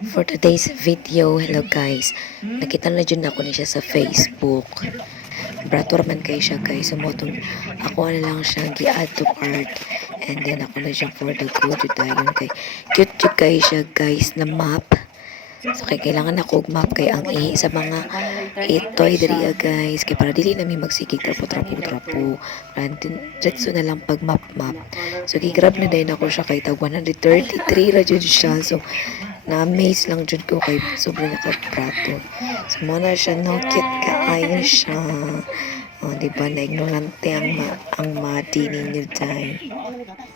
For today's video, hello guys. Nakita na dyan ako niya siya sa Facebook. Brator man kayo siya guys. Sumotong ako na lang siya gi-add to cart. And then ako na siya for the go to dayon kay cute cute kayo siya guys na map. So kay kailangan ako map kay ang sa mga itoy diri guys kay para dili namin magsigig trapo. Diretso na lang pag map. So gigrab na din ako siya kay tag 133 ra jud siya. So na-amaze lang jud ko kay sobrang nakaprato. So muna siya no cute kaayo siya. Oh, di ba na ignorante ang mati ninyo dahil.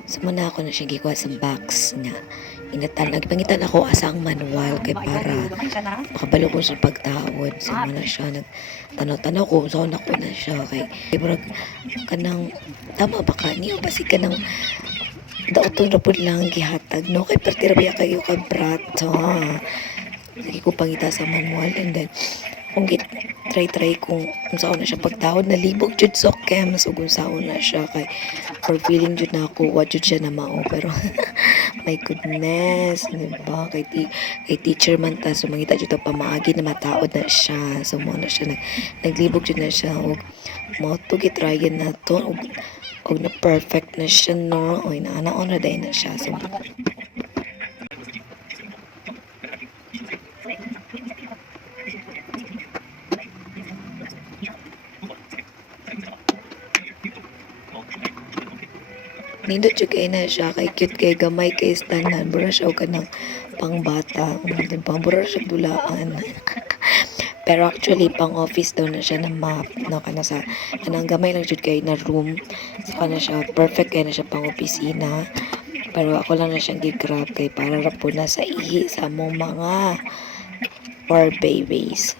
So muna ako na siya gikuha sa box niya. Nagpangitan ako asa ang manual kay para makabalo ko sa pagtaod. So muna siya nagtanaw-tanaw ko so na ko na siya kay murag kanang tama ba ka niyo basi kanang daoton ra pud lang gihatag no kay pertira biya kayo ka brato. Sige ko pangita sa manual and then kung try kung saan na siya pagtawad na libog jud so kem so kung saan na siya kay for feeling jud na ako what jud siya na mao pero my goodness diba kay teacher man ta so mangita jud ta pamaagi na mataod na siya so mo na siya naglibog jud na siya og mo to gitryan na to og na perfect na siya no oy naanaon na day na siya so nindot jud kay na siya kay cute kay gamay kay stanan bura siya og kanang pangbata pambura siya dulaan pero actually pang office daw na siya na map no kana sa kanang gamay lang jud kay na room so kana siya perfect kay na siya pang opisina pero ako lang na siyang gigrab kay para ra po na sa ihi sa among mga or babies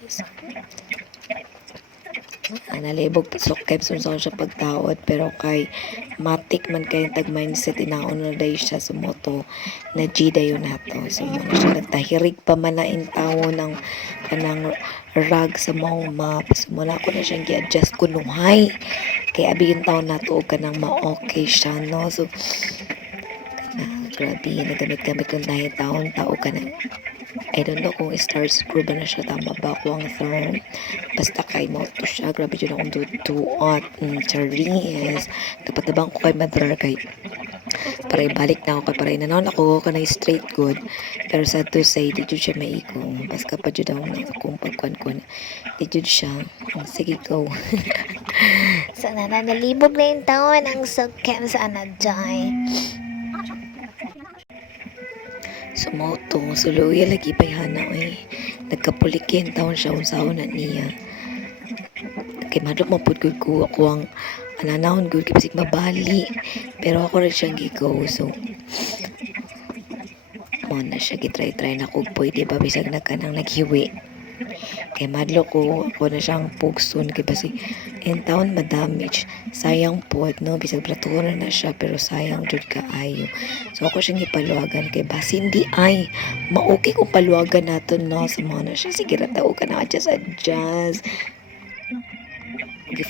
nalibog sukep sa siya pagtaod pero kay matik man kay tag mindset inaon na day siya sumoto na G dayon nato so mo siya nagtahirig pa man na in tawo ng kanang rag sa mong map so muna ako na siyang gi-adjust kunuhay kay abi yung taon nato og kanang ma-okay siya no so grabe nagamit-gamit ko dahil taon tao kanang I don't know kung star screw ba na siya tama ba ko ang term basta kay mo to siya grabe yun akong duot charis dapat nabang ko kay madrar kay para ibalik na ako kay para inanon ako kanay straight good pero sad to say di jud siya maikong basta pa jud ako na akong pagkuan di jud siya sige go Sana na nalibog na yung taon ang sugkem sa anadjay. sumoto suluya lagi payhana nagkapulikin taon siya unsaon na niya kay madok mapud gud ko ako ang ananahon gud kay bisig mabali pero ako rin siyang gigo so mo na siya gitry na kung pwede ba bisag na kanang naghiwi kay madlo ko ako na siyang pugson kay basi in town ma-damage sayang pod no bisag platuron na siya pero sayang jud kaayo so ako siyang ipaluwagan kay basi hindi ay maokay kung paluwagan naton no sa mga na siya sige ra tao ka na adjust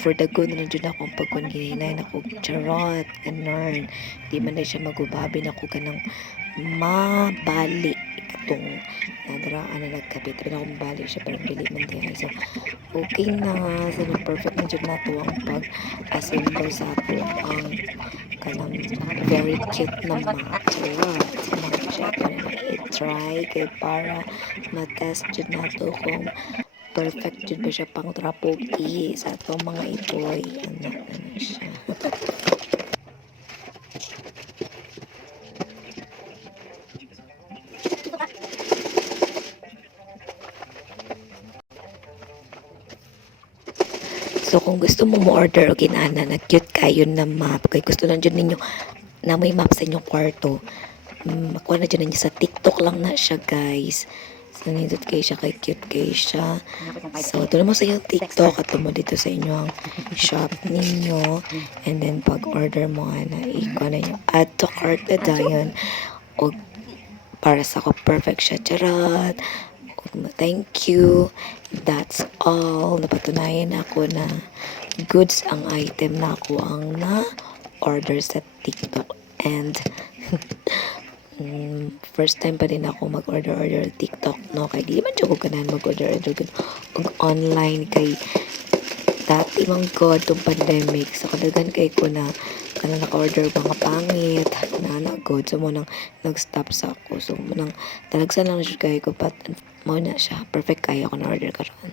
for the good na dyan akong pagkon ginay na ako charot ganon di man na siya magubabi na ako kanang mabali katong nadraan na nagkapit rin akong bali siya pero dili man din so okay na so perfect na dyan na to ang pag-assemble sa ato ang kanang very cute na mat charot so mga siya ito na i-try kay para matest dyan na to kung perfect jud ba siya pang trapogi sa atong mga iboy ano siya so kung gusto mo mo-order o ginana na cute kayo na map kay gusto lang dyan ninyo na may map sa inyong kwarto makuha na dyan ninyo sa TikTok lang na siya guys. So, nindot kayo siya, kay cute kayo siya. So, doon mo sa inyong TikTok at mo dito sa inyong shop ninyo. And then, pag-order mo na, ikaw na yung add to cart na dayon. O, para sa ko, perfect siya. Charot! Thank you. That's all. Napatunayan ako na goods ang item na ako ang na-order sa TikTok. And, first time pa din ako mag-order TikTok, no? Kay di man siya ko ganahan mag-order og online kay dati man ko itong pandemic sa kadagan kay ko na kanang naka-order mga pangit na nagod so mo nang nag-stop sa ako so mo nang talagsan lang siya kay ko but mo na siya perfect kayo ako na order karon.